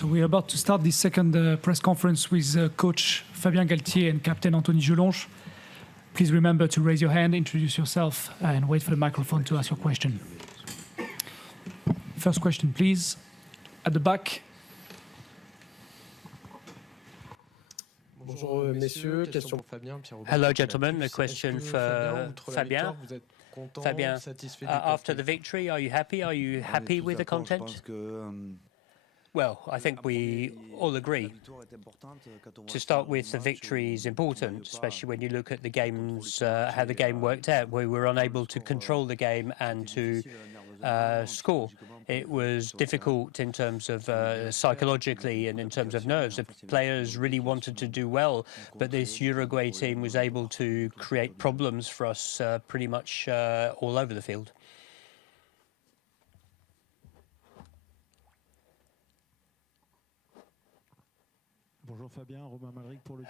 So we're about to start the second press conference with Coach Fabian Galthie and Captain Anthony Gelonche. Please remember to raise your hand, introduce yourself, and wait for the microphone to ask your question. First question, please. At the back. Hello, gentlemen. A question for Fabian. Fabian, after the victory, are you happy? Are you happy with the content? Well, I think we all agree. To start with, the victory is important, especially when you look at the games, how the game worked out. We were unable to control the game and to score. It was difficult in terms of psychologically and in terms of nerves. The players really wanted to do well, but this Uruguay team was able to create problems for us pretty much all over the field.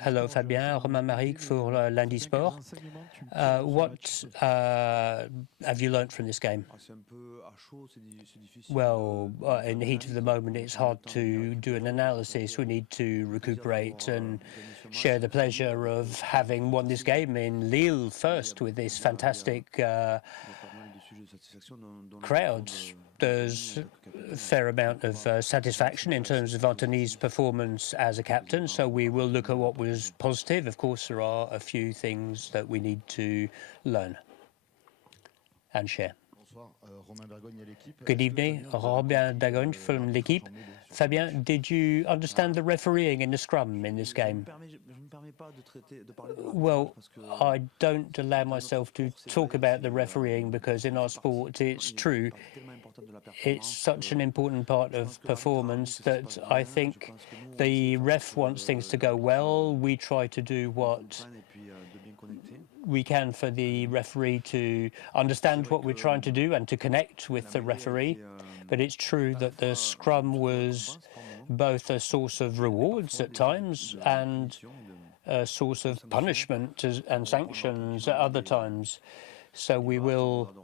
Hello, Fabien. Romain Maric for Lundi Sport. What have you learnt from this game? Well, in the heat of the moment, it's hard to do an analysis. We need to recuperate and share the pleasure of having won this game in Lille first with this fantastic crowd. There's a fair amount of satisfaction in terms of Anthony's performance as a captain, so we will look at what was positive. Of course, there are a few things that we need to learn and share. Good evening, Robin Dagogne from L'Équipe. Fabien, did you understand the refereeing in the scrum in this game? Well, I don't allow myself to talk about the refereeing because in our sport, it's true. It's such an important part of performance that I think the ref wants things to go well. We try to do what we can for the referee to understand what we're trying to do and to connect with the referee. But it's true that the scrum was both a source of rewards at times and a source of punishment and sanctions at other times. So we will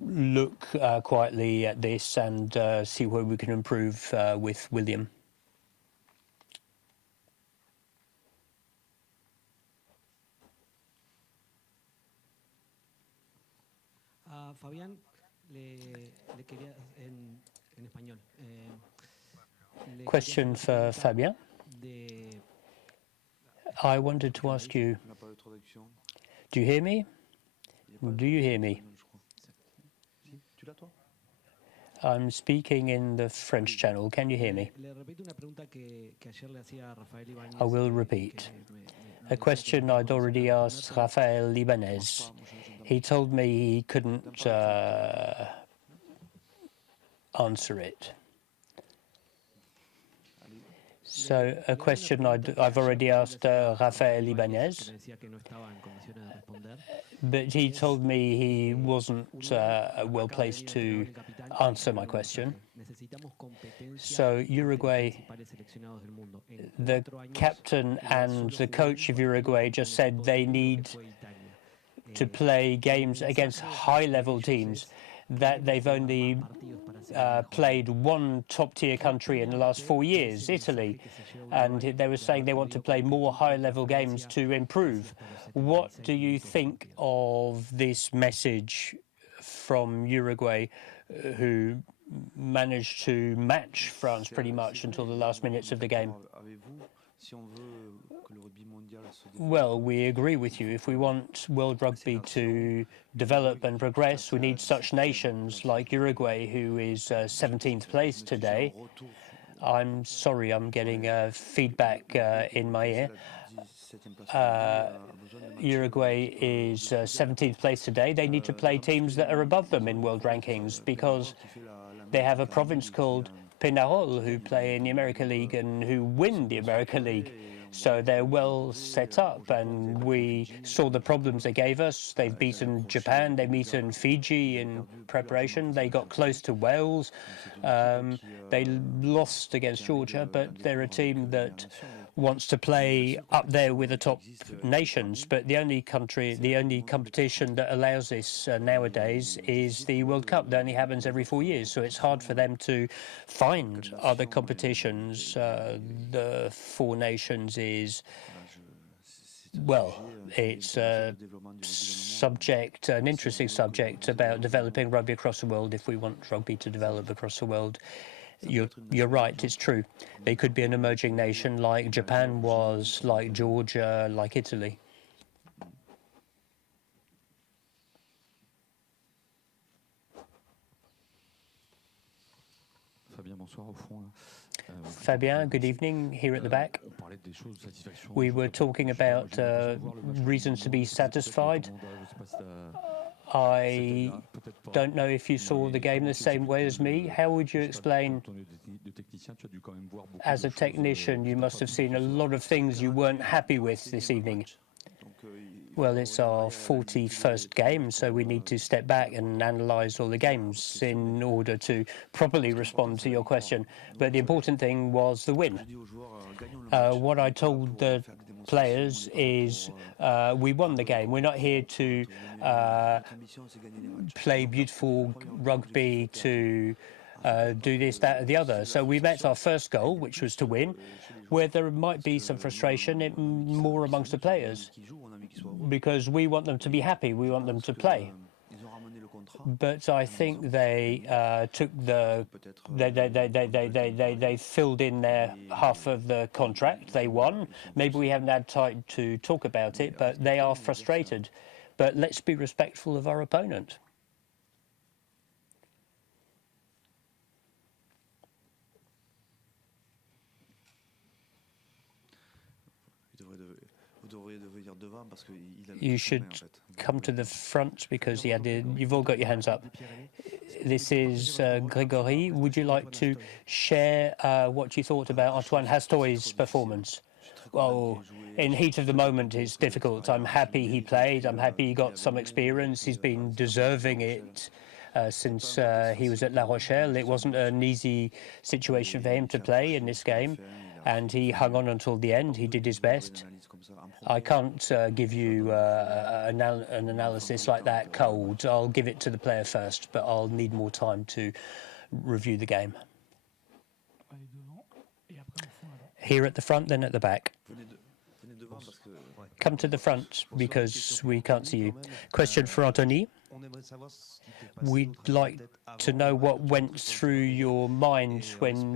look quietly at this and see where we can improve with William. Fabián, le quería en español. Question for Fabien. I wanted to ask you, do you hear me? Do you hear me? I'm speaking in the French channel. Can you hear me? I will repeat. A question I'd already asked Rafael Libanez. He told me he couldn't answer it. So a question I've already asked Rafael Ibanez, but he told me he wasn't well placed to answer my question. So Uruguay, the captain and the coach of Uruguay just said they need to play games against high-level teams, that they've only played one top-tier country in the last 4 years, Italy, and they were saying they want to play more high-level games to improve. What do you think of this message from Uruguay, who managed to match France pretty much until the last minutes of the game? Well, we agree with you. If we want world rugby to develop and progress, we need such nations like Uruguay, who is 17th place today. I'm sorry, I'm getting feedback in my ear. Uruguay is 17th place today. They need to play teams that are above them in world rankings because they have a province called Peñarol who play in the America League and who win the America League. So they're well set up, and we saw the problems they gave us. They've beaten Japan, they've beaten Fiji in preparation. They got close to Wales. They lost against Georgia, but they're a team that wants to play up there with the top nations, but the only competition that allows this nowadays is the World Cup. That only happens every 4 years, so it's hard for them to find other competitions. The Four Nations is, well, it's a subject, an interesting subject about developing rugby across the world. If we want rugby to develop across the world, you're right, it's true. They could be an emerging nation like Japan was, like Georgia, like Italy. Fabian, good evening, here at the back. We were talking about reasons to be satisfied. I don't know if you saw the game the same way as me. How would you explain, as a technician, you must have seen a lot of things you weren't happy with this evening? Well, it's our 41st game, so we need to step back and analyse all the games in order to properly respond to your question. But the important thing was the win. What I told the players is we won the game. We're not here to play beautiful rugby to do this, that, or the other. So we met our first goal, which was to win, where there might be some frustration more amongst the players, because we want them to be happy, we want them to play. But I think they took they filled in their half of the contract. They won. Maybe we haven't had time to talk about it, but they are frustrated. But let's be respectful of our opponent. You should come to the front because you've all got your hands up. This is Grégory. Would you like to share what you thought about Antoine Hastoy's performance? Well, in heat of the moment, it's difficult. I'm happy he played. I'm happy he got some experience. He's been deserving it since he was at La Rochelle. It wasn't an easy situation for him to play in this game, and he hung on until the end. He did his best. I can't give you an analysis like that cold. I'll give it to the player first, but I'll need more time to review the game. Here at the front, then at the back. Come to the front because we can't see you. Question for Anthony. We'd like to know what went through your mind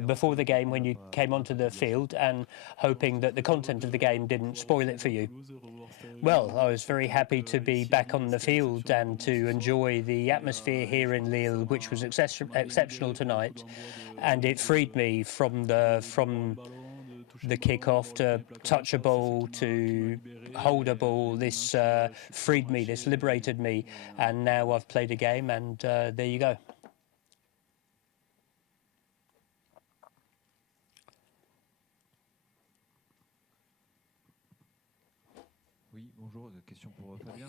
before the game when you came onto the field, and hoping that the content of the game didn't spoil it for you. Well, I was very happy to be back on the field and to enjoy the atmosphere here in Lille, which was exceptional tonight, and it freed me from the kickoff to touch a ball, to hold a ball. This freed me, this liberated me, and now I've played a game, and there you go.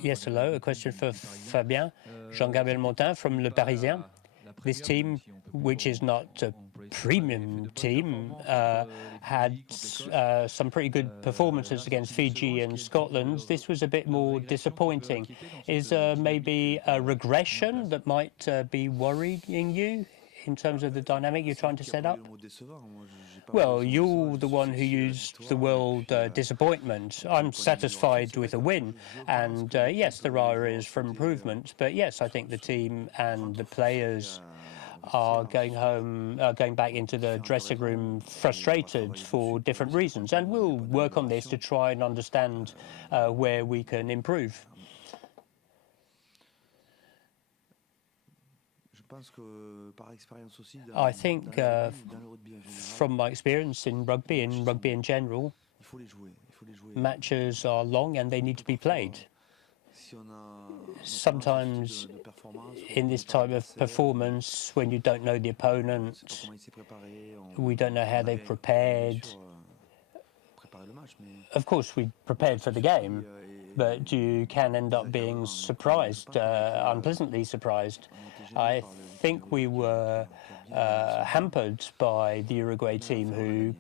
Yes, hello, a question for Fabien. Jean-Gabriel Montin from Le Parisien. This team, which is not a premium team, had some pretty good performances against Fiji and Scotland. This was a bit more disappointing. Is maybe a regression that might be worrying you in terms of the dynamic you're trying to set up? Well, you're the one who used the word disappointment. I'm satisfied with a win, and yes, there are areas for improvement, but yes, I think the team and the players are going back into the dressing room frustrated for different reasons, and we'll work on this to try and understand where we can improve. I think from my experience in rugby in general, matches are long and they need to be played. Sometimes in this type of performance, when you don't know the opponent, we don't know how they've prepared. Of course, we prepared for the game, but you can end up being surprised, unpleasantly surprised. I think we were hampered by the Uruguay team, who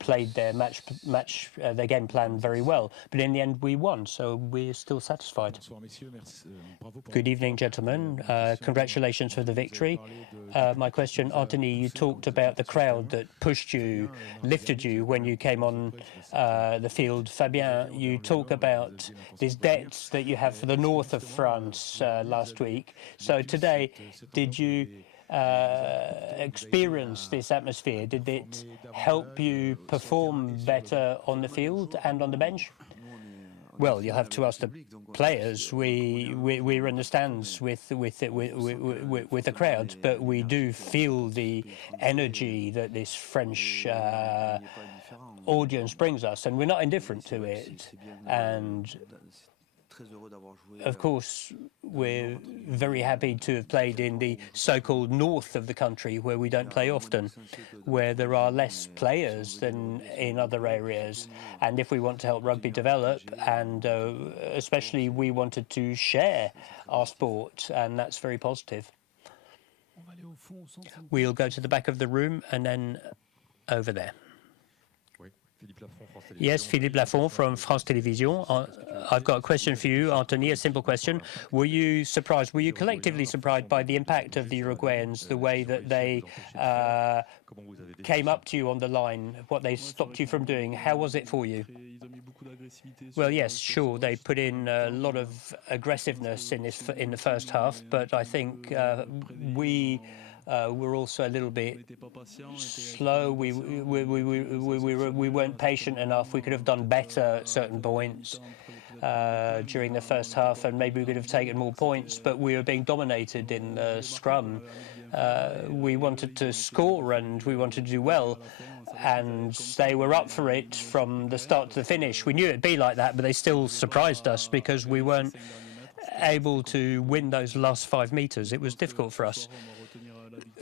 played their their game plan very well. But in the end, we won, so we're still satisfied. Good evening, gentlemen. Congratulations for the victory. My question, Anthony, you talked about the crowd that pushed you, lifted you when you came on the field. Fabian, you talk about this debt that you have for the north of France last week. So today, did you experience this atmosphere? Did it help you perform better on the field and on the bench? Well, you'll have to ask the players. We're in the stands with the crowd, but we do feel the energy that this French audience brings us, and we're not indifferent to it. And of course, we're very happy to have played in the so-called north of the country, where we don't play often, where there are less players than in other areas. And if we want to help rugby develop, and especially we wanted to share our sport, and that's very positive. We'll go to the back of the room and then over there. Yes, Philippe Lafont from France Télévisions. I've got a question for you, Anthony, a simple question. Were you surprised, were you collectively surprised by the impact of the Uruguayans, the way that they came up to you on the line, what they stopped you from doing? How was it for you? Well, yes, sure, they put in a lot of aggressiveness in the first half, but I think we're also a little bit slow. We weren't patient enough. We could have done better at certain points during the first half, and maybe we could have taken more points, but we were being dominated in the scrum. We wanted to score and we wanted to do well, and they were up for it from the start to the finish. We knew it'd be like that, but they still surprised us because we weren't able to win those last 5 meters. It was difficult for us.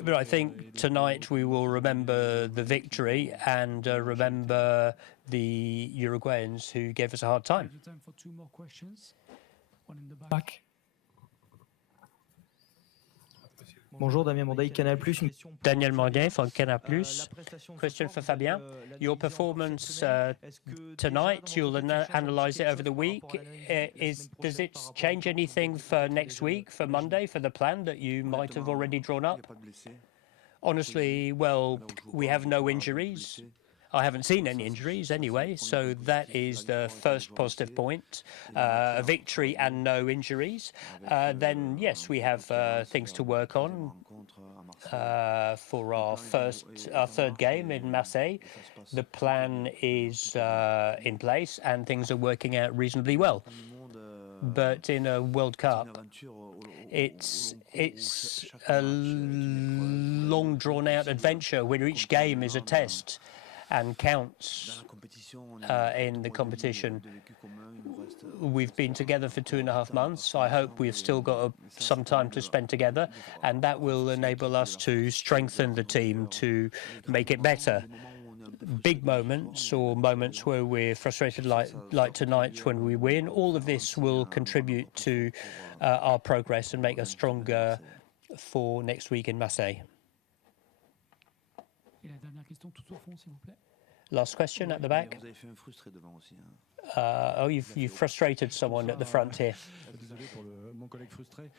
But I think tonight we will remember the victory and remember the Uruguayans who gave us a hard time. Time for 2 more questions. One in the back. Bonjour, Damien Mondaille, Canal+. Daniel Mordier from Canal+. Question for Fabien. Your performance tonight, you'll analyse it over the week. Does it change anything for next week, for Monday, for the plan that you might have already drawn up? Honestly, well, we have no injuries. I haven't seen any injuries anyway, so that is the first positive point. A victory and no injuries. Then, yes, we have things to work on for our third game in Marseille. The plan is in place and things are working out reasonably well. But in a World Cup, it's a long, drawn-out adventure where each game is a test and counts in the competition. We've been together for 2.5 months. I hope we've still got some time to spend together, and that will enable us to strengthen the team to make it better. Big moments or moments where we're frustrated like tonight when we win, all of this will contribute to our progress and make us stronger for next week in Marseille. Last question at the back. Oh, you've frustrated someone at the front here.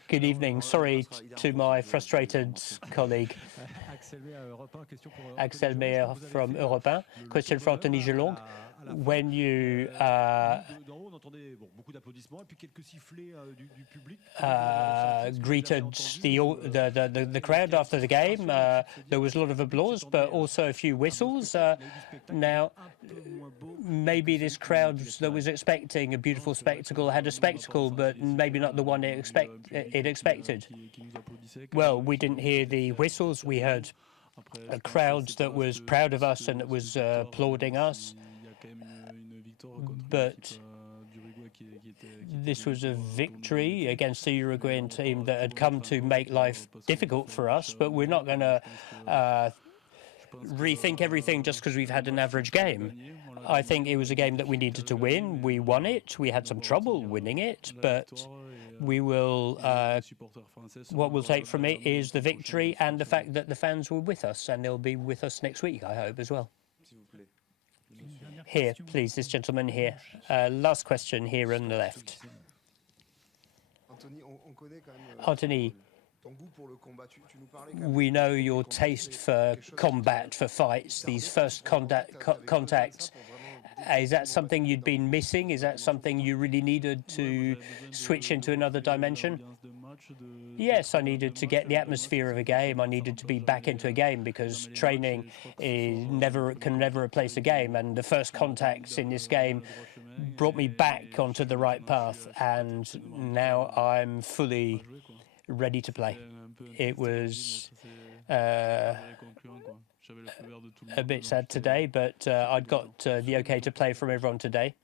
Good evening. Sorry to my frustrated colleague. Axel Meyer from Europe 1. Question for Anthony Gelong. When you greeted the crowd after the game, there was a lot of applause, but also a few whistles. Now, maybe this crowd that was expecting a beautiful spectacle had a spectacle, but maybe not the one it expected. Well, we didn't hear the whistles. We heard a crowd that was proud of us and that was applauding us. But this was a victory against the Uruguayan team that had come to make life difficult for us, but we're not going to rethink everything just because we've had an average game. I think it was a game that we needed to win. We won it. We had some trouble winning it, but we will. What we'll take from it is the victory and the fact that the fans were with us, and they'll be with us next week, I hope, as well. Here, please, this gentleman here. Last question here on the left. Anthony, we know your taste for combat, for fights, these first contacts. Is that something you'd been missing? Is that something you really needed to switch into another dimension? Yes, I needed to get the atmosphere of a game. I needed to be back into a game because training can never replace a game. And the first contacts in this game brought me back onto the right path. And now I'm fully ready to play. It was a bit sad today, but I'd got the okay to play from everyone today.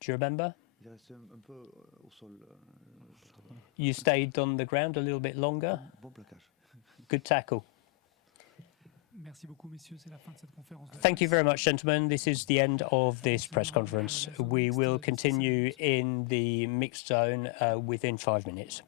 Do you remember? You stayed on the ground a little bit longer. Good tackle. Thank you very much, gentlemen. This is the end of this press conference. We will continue in the mixed zone within 5 minutes.